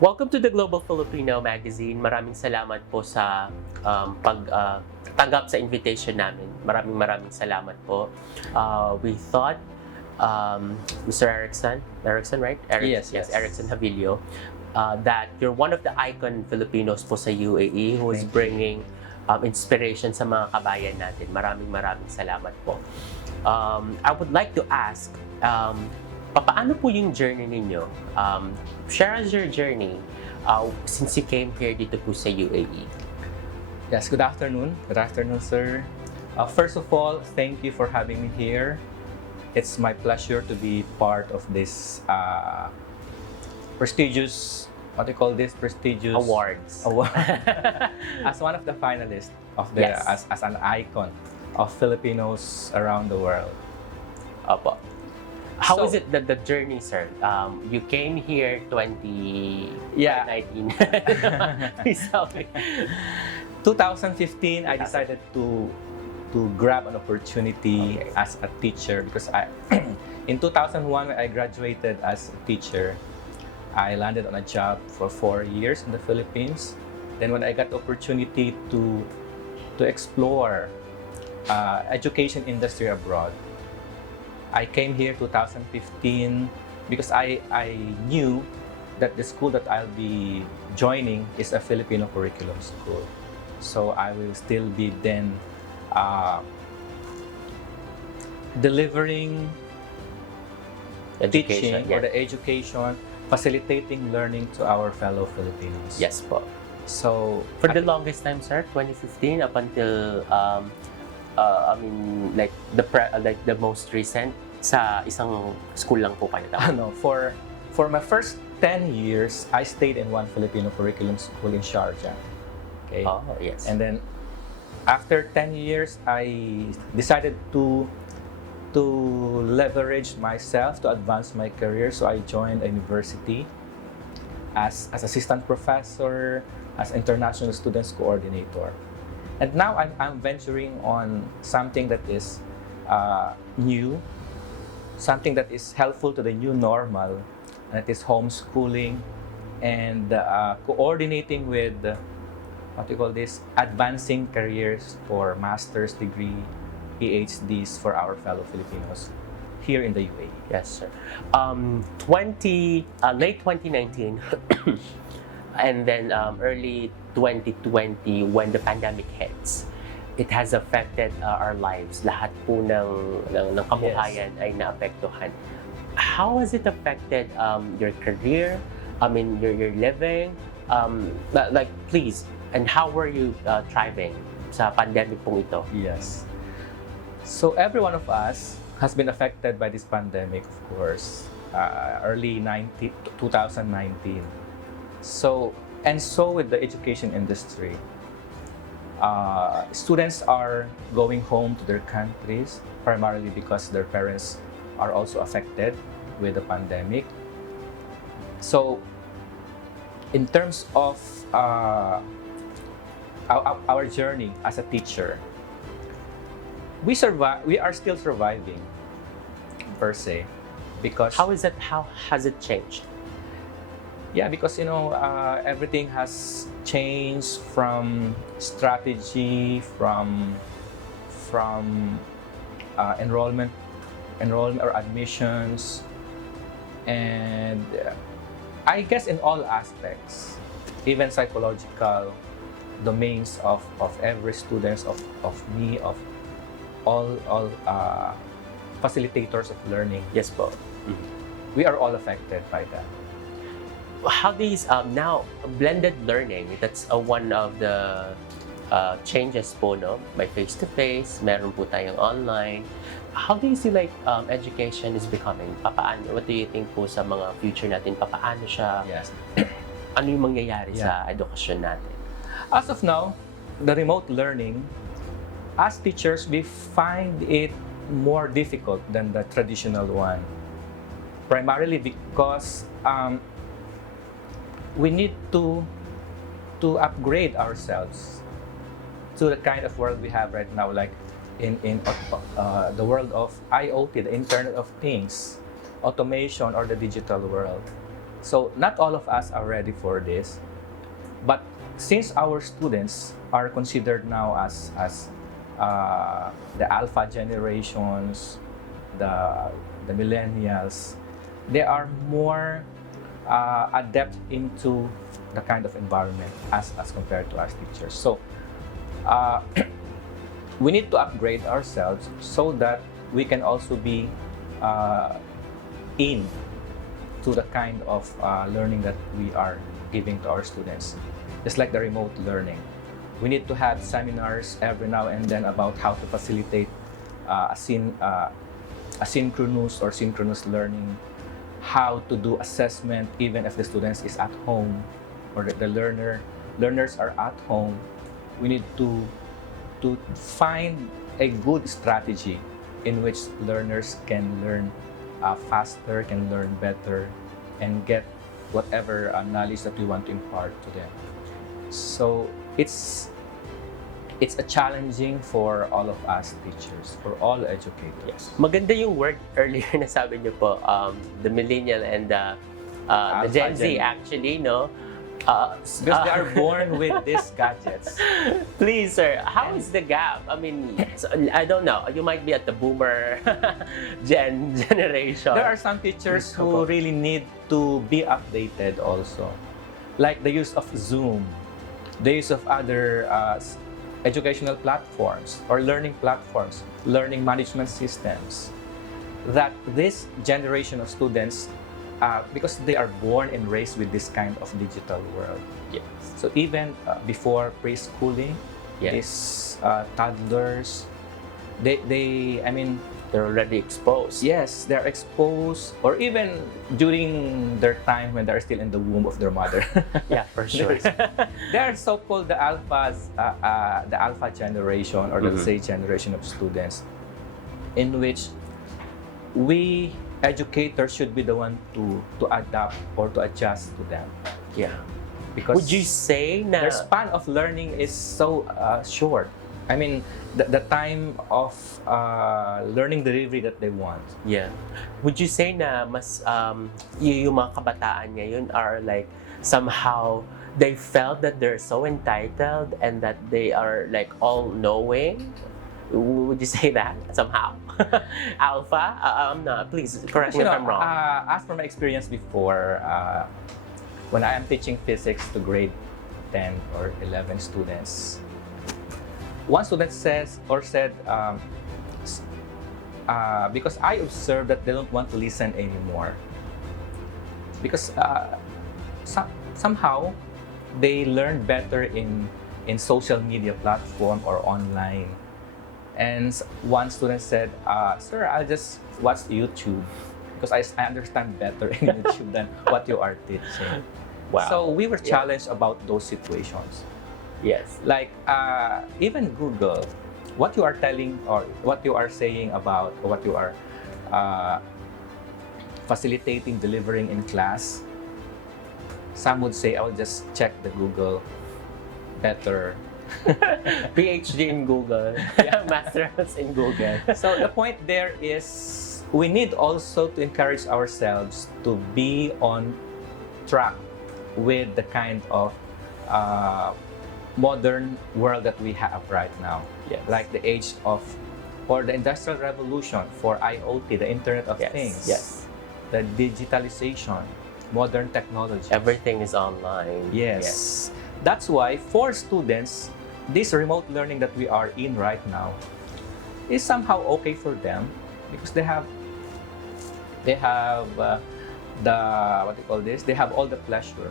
Welcome to the Global Filipino Magazine. Maraming salamat po sa pagtanggap sa invitation namin. Maraming salamat po. We thought, Mr. Ericson, right? Yes. Ericson Javillo, that you're one of the icon Filipinos po sa UAE who is bringing inspiration sa mga kabayan natin. Maraming salamat po. I would like to ask, paano po yung journey ninyo? Share us your journey since you came here dito po sa UAE. Yes, good afternoon. Good afternoon, sir. First of all, thank you for having me here. It's my pleasure to be part of this prestigious, what do you call this? Prestigious Awards. award. As one of the finalists of the Yes. as an icon of Filipinos around the world. Opo. How So- is it the journey, sir? You came here 2019. Please tell me. 2015, I decided to grab an opportunity as a teacher because in 2001 when I graduated as a teacher, I landed on a job for 4 years in the Philippines. Then when I got the opportunity to explore education industry abroad, I came here 2015 because I knew that the school that I'll be joining is a Filipino curriculum school. So I will still be then delivering teaching or the education, facilitating learning to our fellow Filipinos. Yes po. So For the longest time, sir, 2015 up until I mean like the most recent sa isang school lang po kayo tama? ano, for my first 10 years, I stayed in one Filipino curriculum school in Sharjah. Okay. Oh, yes. And then after 10 years, I decided to leverage myself to advance my career. So I joined a university as assistant professor, as international students coordinator. And now I'm venturing on something that is new, something that is helpful to the new normal, and it is homeschooling and coordinating with what you call this, advancing careers for master's degree, PhDs for our fellow Filipinos here in the UAE. Yes, sir. Late 2019 and then early 2020 when the pandemic hits, it has affected our lives. Lahat po ng kabuhayan ay naapektuhan. How has it affected your career? I mean, your living? Like, please, and how were you thriving sa pandemic pong ito? Yes. So every one of us has been affected by this pandemic, of course, early 2019. So with the education industry, students are going home to their countries primarily because their parents are also affected with the pandemic. So in terms of our journey as a teacher, we are still surviving per se because How has it changed? yeah, because everything has changed from strategy, from enrollment or admissions, and I guess in all aspects, even psychological domains of every student, of me, of all facilitators of learning. Yes po. We are all affected by that. How these now blended learning, that's one of the changes po, no? By face-to-face, meron po tayong online. How do you see like education is becoming? Papaano? What do you think po sa mga future natin? Papaano siya? Yes. Ano yung mangyayari sa edukasyon natin? As of now, the remote learning, as teachers, we find it more difficult than the traditional one. Primarily because we need to upgrade ourselves to the kind of world we have right now, like in the world of IoT, the Internet of Things, automation, or the digital world. So not all of us are ready for this, but since our students are considered now as the alpha generations, the millennials, they are more adept into the kind of environment as compared to us teachers. So we need to upgrade ourselves so that we can also be in to the kind of learning that we are giving to our students. Just like the remote learning, we need to have seminars every now and then about how to facilitate asynchronous or synchronous learning, how to do assessment even if the students is at home or the learners are at home. We need to find a good strategy in which learners can learn faster, can learn better, and get whatever knowledge that we want to impart to them. So it's a challenging for all of us teachers, for all educators. Maganda yung word earlier na sabi niyo po, the millennial and the Gen Z actually, no? Because they are born with these gadgets. Please, sir, how is the gap? I mean, I don't know. You might be at the boomer generation. There are some teachers who really need to be updated also. Like the use of Zoom, the use of other educational platforms or learning platforms, learning management systems, that this generation of students, because they are born and raised with this kind of digital world. Yes. So even before preschooling, Yes. these toddlers, I mean, They're already exposed. yes, they're exposed, or even during their time when they're still in the womb of their mother. Yeah, for sure. They are so-called the alpha generation, or let's say generation of students, in which we educators should be the one to adapt or to adjust to them. Yeah. Because Would you say na their span of learning is so short. I mean, the time of learning delivery that they want. Yeah. Would you say na mas yung mga kabataan ngayon are like somehow they felt that they're so entitled and that they are like all knowing? Would you say that somehow? Alpha? No, please correct me if I'm wrong. As from my experience before, when I am teaching physics to grade 10 or 11 students, one student said, because I observed that they don't want to listen anymore. Because somehow they learn better in social media platform or online. And one student said, "Sir, I'll just watch YouTube because I understand better in YouTube than what you are teaching." Wow. So we were challenged about those situations. Yes. Like even Google, what you are telling or what you are saying about or what you are facilitating, delivering in class, some would say, "I will just check the Google better." PhD in Google. Masters in Google. So the point there is we need also to encourage ourselves to be on track with the kind of modern world that we have right now. Yes. Like the age of, or the industrial revolution for IoT, the Internet of Things. Yes. The digitalization, modern technology. Everything is online. Yes. That's why for students, this remote learning that we are in right now is somehow okay for them because they have the what do you call this? They have all the pleasure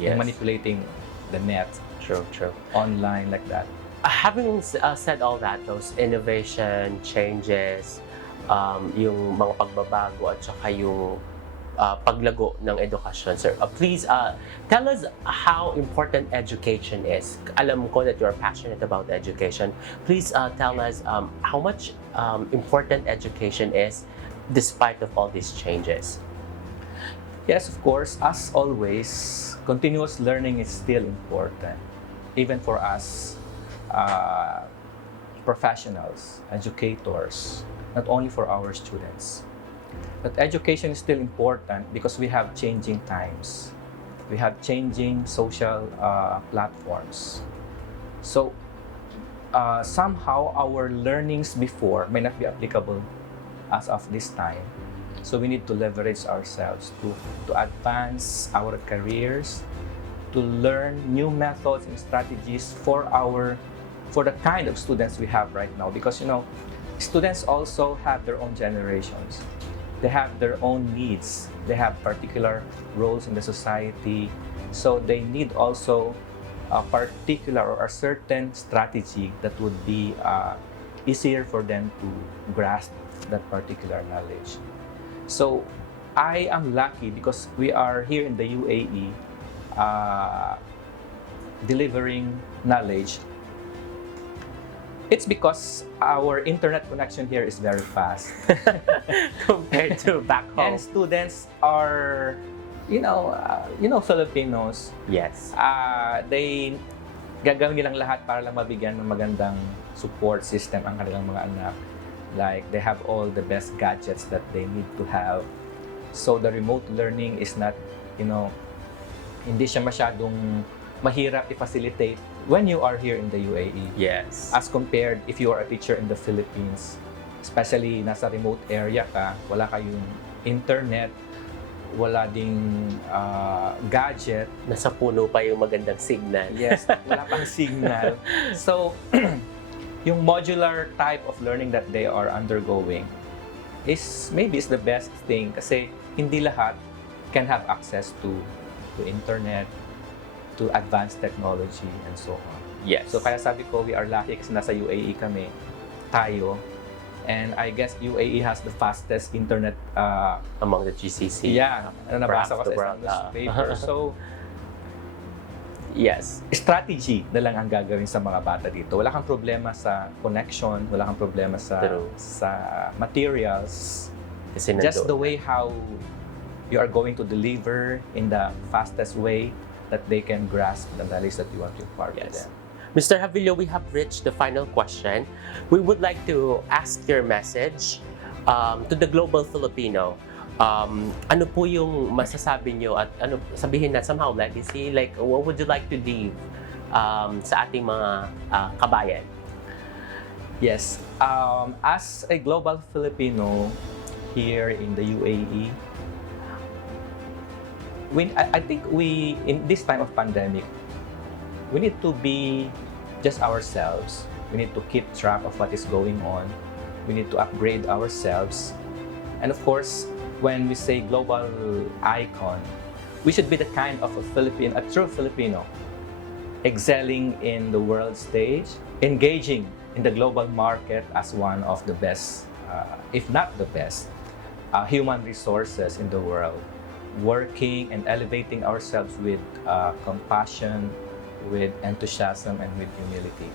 in manipulating the net. True. Online like that. Having said all that, those innovation, changes, yung mga pagbabago at saka yung paglago ng edukasyon, sir. Please tell us how important education is. Alam ko that you're passionate about education. Please tell us how much important education is despite of all these changes. Yes, of course, as always, continuous learning is still important, even for us professionals, educators, not only for our students. But education is still important because we have changing times. We have changing social platforms. So somehow our learnings before may not be applicable as of this time. So we need to leverage ourselves to advance our careers, to learn new methods and strategies for the kind of students we have right now. Because students also have their own generations. They have their own needs. They have particular roles in the society. So they need also a particular or a certain strategy that would be easier for them to grasp that particular knowledge. So I am lucky because we are here in the UAE delivering knowledge. It's because our internet connection here is very fast Compared to back home. and students are Filipinos, Yes. they gagawin nilang lahat para lang mabigyan ng magandang support system ang kanilang mga anak. Like, they have all the best gadgets that they need to have. So the remote learning is not, hindi siya masyadong mahirap i-facilitate when you are here in the UAE. Yes. As compared if you are a teacher in the Philippines, especially nasa remote area ka, wala kayong internet, wala ding gadget. Nasa puno pa yung magandang signal. Yes, wala pang signal. So, yung modular type of learning that they are undergoing is the best thing kasi hindi lahat can have access to internet, to advanced technology, and so on. Yes. So kaya sabi ko, we are lucky kasi nasa UAE tayo. And I guess UAE has the fastest internet. Among the GCC. Yeah, nabasa ko sa Perhaps the isang world. newspaper. So, Yes. strategy na lang ang gagawin sa mga bata dito. Wala kang problema sa connection, wala kang problema sa True. materials. Kasi Just the nandoon. way how you are going to deliver in the fastest way that they can grasp the knowledge that you want to impart to Yes. them. Mr. Javillo, we have reached the final question. We would like to ask your message to the Global Filipino. Ano po yung masasabi nyo at sabihin na somehow legacy, like what would you like to leave sa ating mga kabayan? Yes, as a global Filipino here in the UAE, I think in this time of pandemic, we need to be just ourselves. We need to keep track of what is going on. We need to upgrade ourselves. And of course, when we say global icon, we should be the kind of a true Filipino, excelling in the world stage, engaging in the global market as one of the best, if not the best, human resources in the world, working and elevating ourselves with compassion, with enthusiasm, and with humility.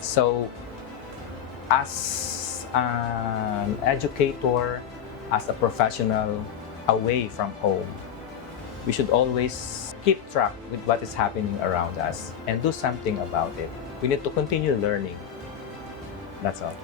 So, as an educator, as a professional away from home, we should always keep track with what is happening around us and do something about it. We need to continue learning. That's all.